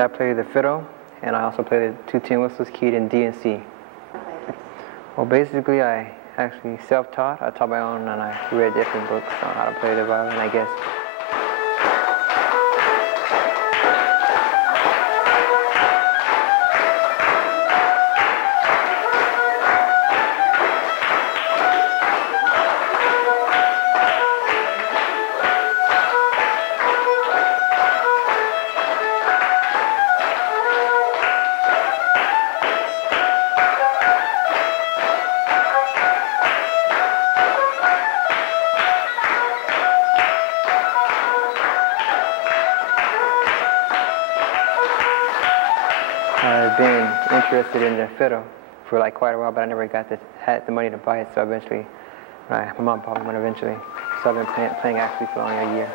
I play the fiddle, and I also play the two tin whistles keyed in D and C. Well, basically, I actually self-taught. I taught my own, and I read different books on how to play the violin, I guess. I've been interested in the fiddle for like quite a while, but I never had the money to buy it. So eventually, my mom bought me one eventually. So I've been playing actually for only a year.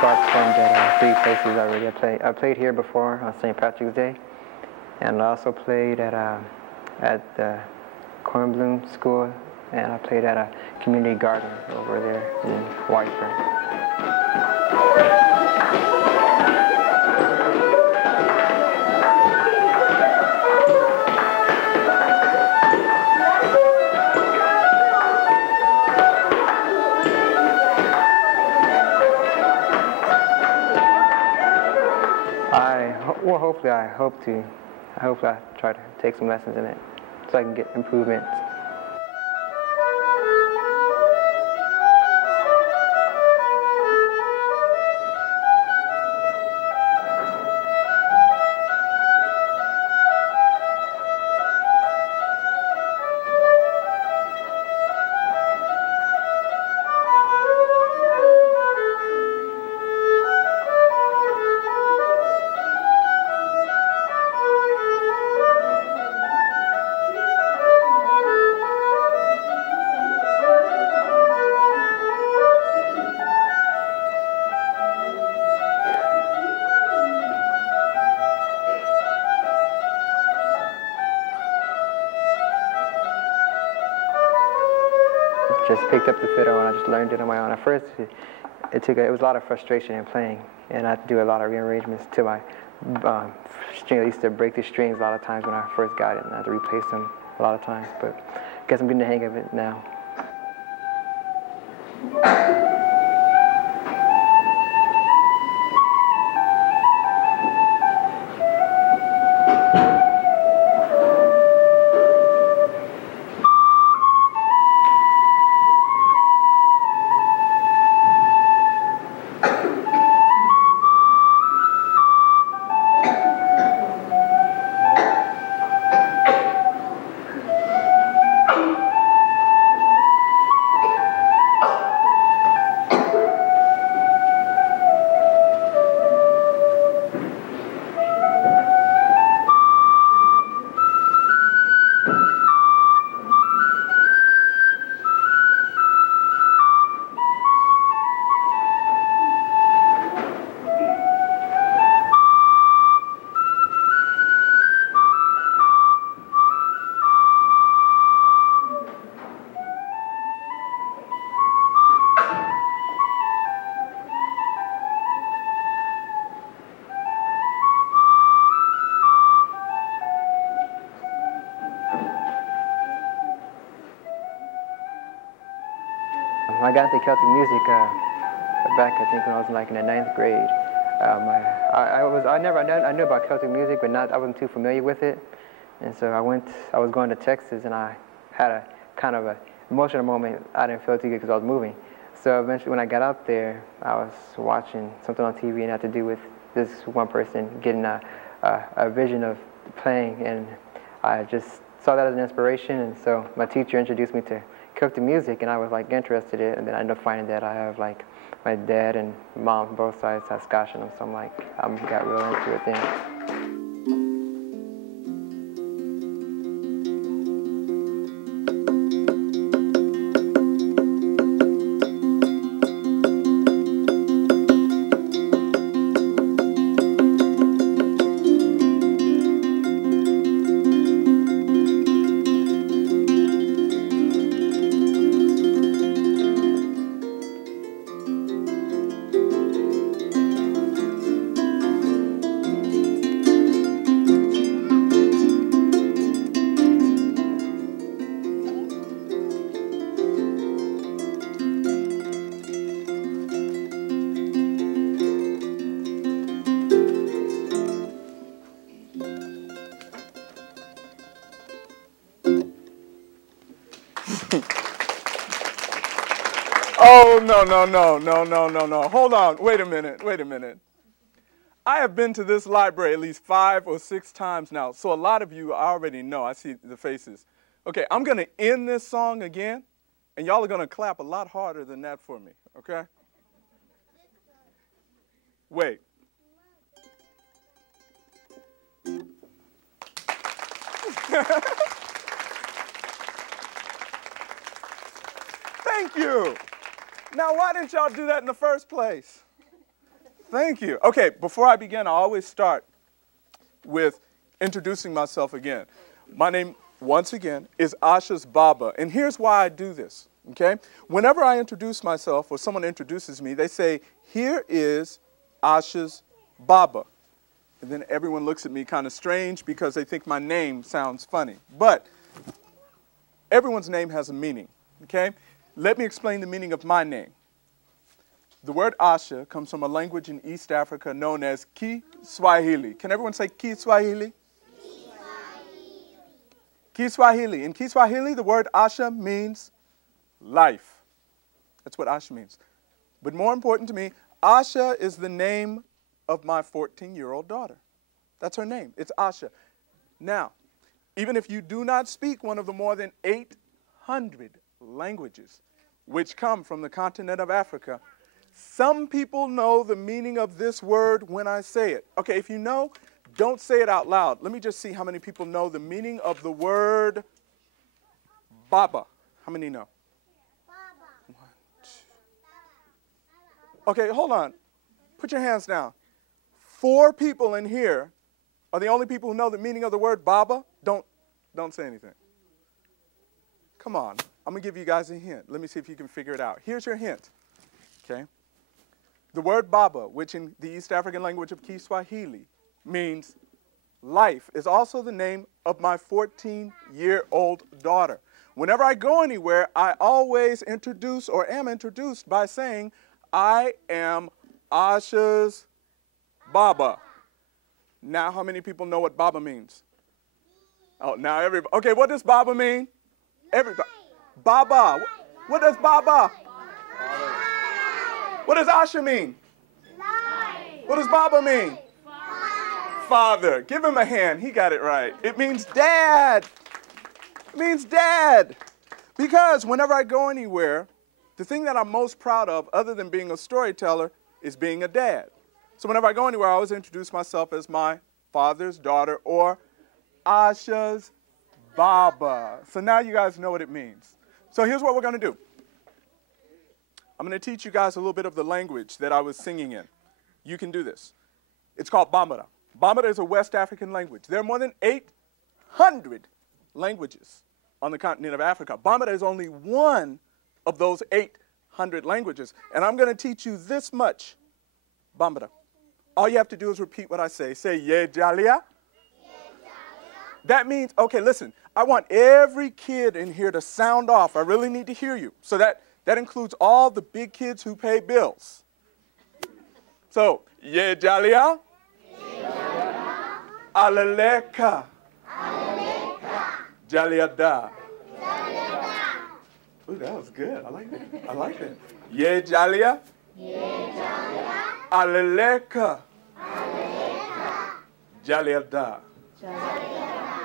I performed at 3 places already. I played here before on St. Patrick's Day, and I also played at the Kornblum School, and I played at a community garden over there in Whitesburg. Well, hopefully I try to take some lessons in it so I can get improvements. Just picked up the fiddle and I just learned it on my own. At first, it was a lot of frustration in playing, and I had to do a lot of rearrangements to my string. I used to break the strings a lot of times when I first got it, and I had to replace them a lot of times. But I guess I'm getting the hang of it now. I got into Celtic music back, I think, when I was like in the 9th grade. I knew about Celtic music, but I wasn't too familiar with it. And so I was going to Texas, and I had a kind of an emotional moment. I didn't feel too good because I was moving. So eventually when I got out there, I was watching something on TV, and it had to do with this one person getting a vision of playing, and I just saw that as an inspiration. And so my teacher introduced me to kept the music, and I was like interested in it, and then I ended up finding that I have like my dad and mom, both sides, have Scotch in them, so I'm like, I got real into it then. Oh, no. Hold on. Wait a minute. I have been to this library at least 5 or 6 times now, so a lot of you already know. I see the faces. Okay, I'm going to end this song again, and y'all are going to clap a lot harder than that for me, okay? Wait. Thank you. Now, why didn't y'all do that in the first place? Thank you. Okay, before I begin, I always start with introducing myself again. My name, once again, is Asha's Baba, and here's why I do this, okay? Whenever I introduce myself or someone introduces me, they say, here is Asha's Baba. And then everyone looks at me kind of strange because they think my name sounds funny. But everyone's name has a meaning, okay? Let me explain the meaning of my name. The word Asha comes from a language in East Africa known as Kiswahili. Can everyone say Kiswahili? Kiswahili. In Kiswahili, the word Asha means life. That's what Asha means. But more important to me, Asha is the name of my 14-year-old daughter. That's her name. It's Asha. Now, even if you do not speak one of the more than 800 languages which come from the continent of Africa, some people know the meaning of this word when I say it. Okay, if you know, don't say it out loud. Let me just see how many people know the meaning of the word Baba. How many know? Baba. 1, 2. Okay, hold on. Put your hands down. 4 people in here are the only people who know the meaning of the word Baba. Don't say anything. Come on. I'm going to give you guys a hint. Let me see if you can figure it out. Here's your hint. Okay? The word Baba, which in the East African language of Kiswahili means life, is also the name of my 14-year-old daughter. Whenever I go anywhere, I always introduce or am introduced by saying, I am Asha's Baba. Now, how many people know what Baba means? Oh, now everybody. Okay, what does Baba mean? Everybody. Baba. What does Baba? What does Asha mean? What does Baba mean? Father. Give him a hand. He got it right. It means dad. It means dad. Because whenever I go anywhere, the thing that I'm most proud of, other than being a storyteller, is being a dad. So whenever I go anywhere, I always introduce myself as my father's daughter or Asha's Baba. So now you guys know what it means. So here's what we're going to do. I'm going to teach you guys a little bit of the language that I was singing in. You can do this. It's called Bambara. Bambara is a West African language. There are more than 800 languages on the continent of Africa. Bambara is only one of those 800 languages. And I'm going to teach you this much Bambara. All you have to do is repeat what I say. Say, Ye Jalia. That means, okay, listen, I want every kid in here to sound off. I really need to hear you. So that includes all the big kids who pay bills. So, Ye Jalia. Aleleka. Jaliada. Ooh, that was good. I like that. I like that. Ye Jalia. Aleleka. Jaliada.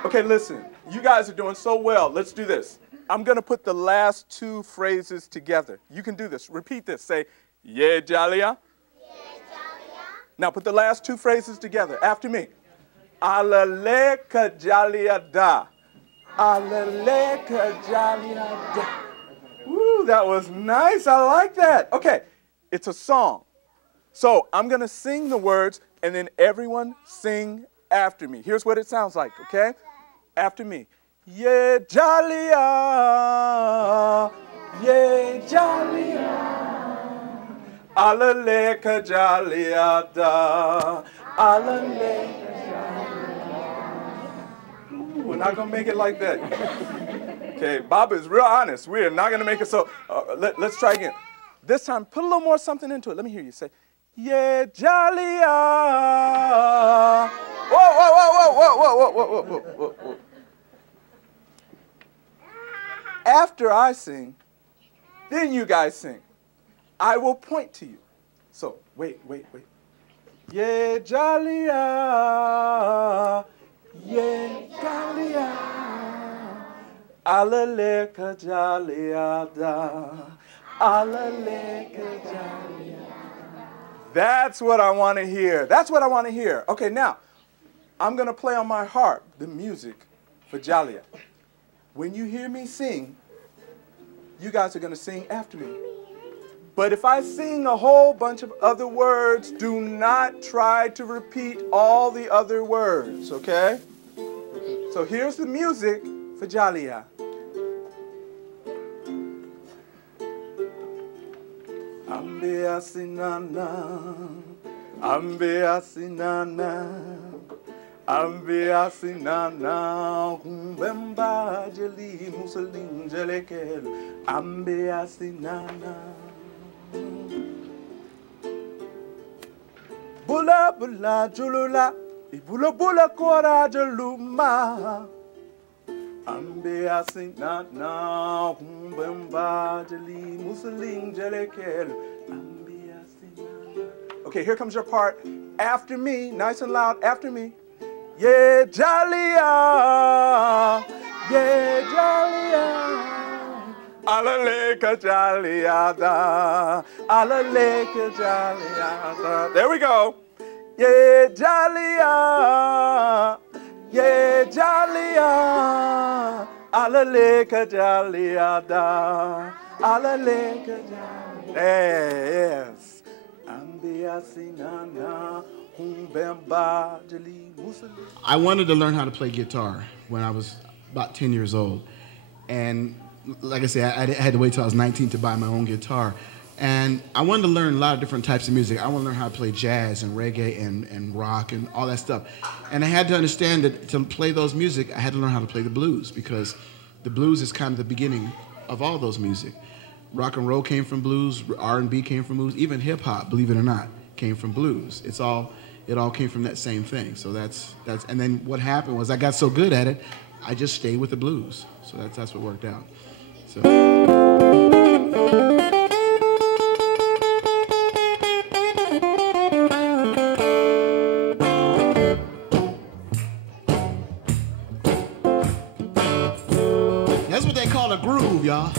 Okay, listen. You guys are doing so well. Let's do this. I'm going to put the last two phrases together. You can do this. Repeat this. Say, yeah, Jalia. Now put the last two phrases together after me. Alaleka Jalia da. Alaleka Jalia da. Woo, that was nice. I like that. Okay, it's a song. So I'm going to sing the words, and then everyone sing after me. Here's what it sounds like, okay? After me. Yeah, Jalia. Yeah, Jalia. Alaleka Jalia da. Alaleka Jalia. We're not going to make it like that. Okay, Bob is real honest. We are not going to make it so. Let's try again. This time, put a little more something into it. Let me hear you say, yeah, Jalia. Whoa, whoa, whoa, whoa, whoa, whoa, whoa, whoa, whoa, whoa, whoa. After I sing, then you guys sing. I will point to you. So, wait. Yeah, Jalia. Yeah, Jalia. Alaleka Jalia da. Alaleka Jalia. That's what I want to hear. That's what I want to hear. Okay, now, I'm going to play on my harp the music for Jalia. When you hear me sing, you guys are going to sing after me. But if I sing a whole bunch of other words, do not try to repeat all the other words, okay? So here's the music for Jalia. Ambe asinana, ambe asinana, ambe asinana, humbemba jeli musalim jelekel, ambe asinana. Bula bula julula, ibula bula kora jeluma. Ambe asinana, humbemba jeli musalim jelekel. Okay, here comes your part. After me, nice and loud, after me. Yeah, Jalia. Yeah, Jalia. Alaleka Jalia da. Alaleka Jalia da. There we go. Yeah, Jalia. Yeah, Jalia. Alaleka Jalia da. Alaleka Jalia. Yes. I wanted to learn how to play guitar when I was about 10 years old. And like I said, I had to wait till I was 19 to buy my own guitar. And I wanted to learn a lot of different types of music. I wanted to learn how to play jazz and reggae and rock and all that stuff. And I had to understand that to play those music, I had to learn how to play the blues, because the blues is kind of the beginning of all those music. Rock and roll came from blues, R&B came from blues, even hip hop, believe it or not, came from blues. It all came from that same thing. So that's and then what happened was I got so good at it, I just stayed with the blues. So that's what worked out. So. That's what they call a groove, y'all.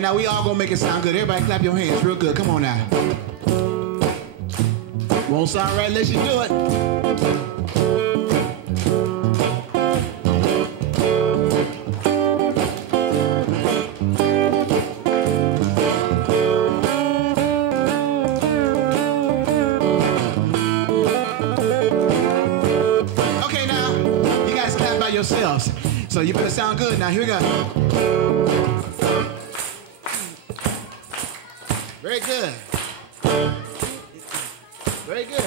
Now we all gonna make it sound good. Everybody clap your hands real good. Come on now. Won't sound right unless you do it. Okay, now, you guys clap by yourselves. So you better sound good. Now, here we go. Very good. Very good.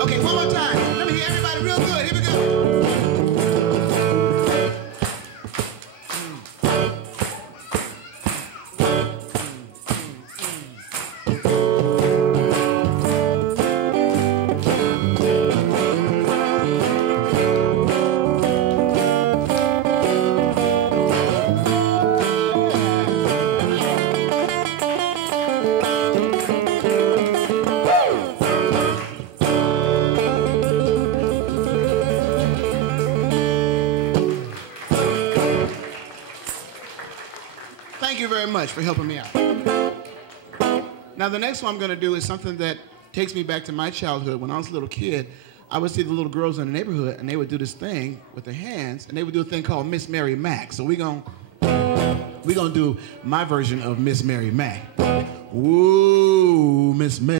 Okay, one more time. Let me hear everybody real good. Here we go. Thank you very much for helping me out. Now, the next one I'm going to do is something that takes me back to my childhood. When I was a little kid, I would see the little girls in the neighborhood, and they would do this thing with their hands, and they would do a thing called Miss Mary Mack. So we're gonna do my version of Miss Mary Mack. Ooh, Miss Mary.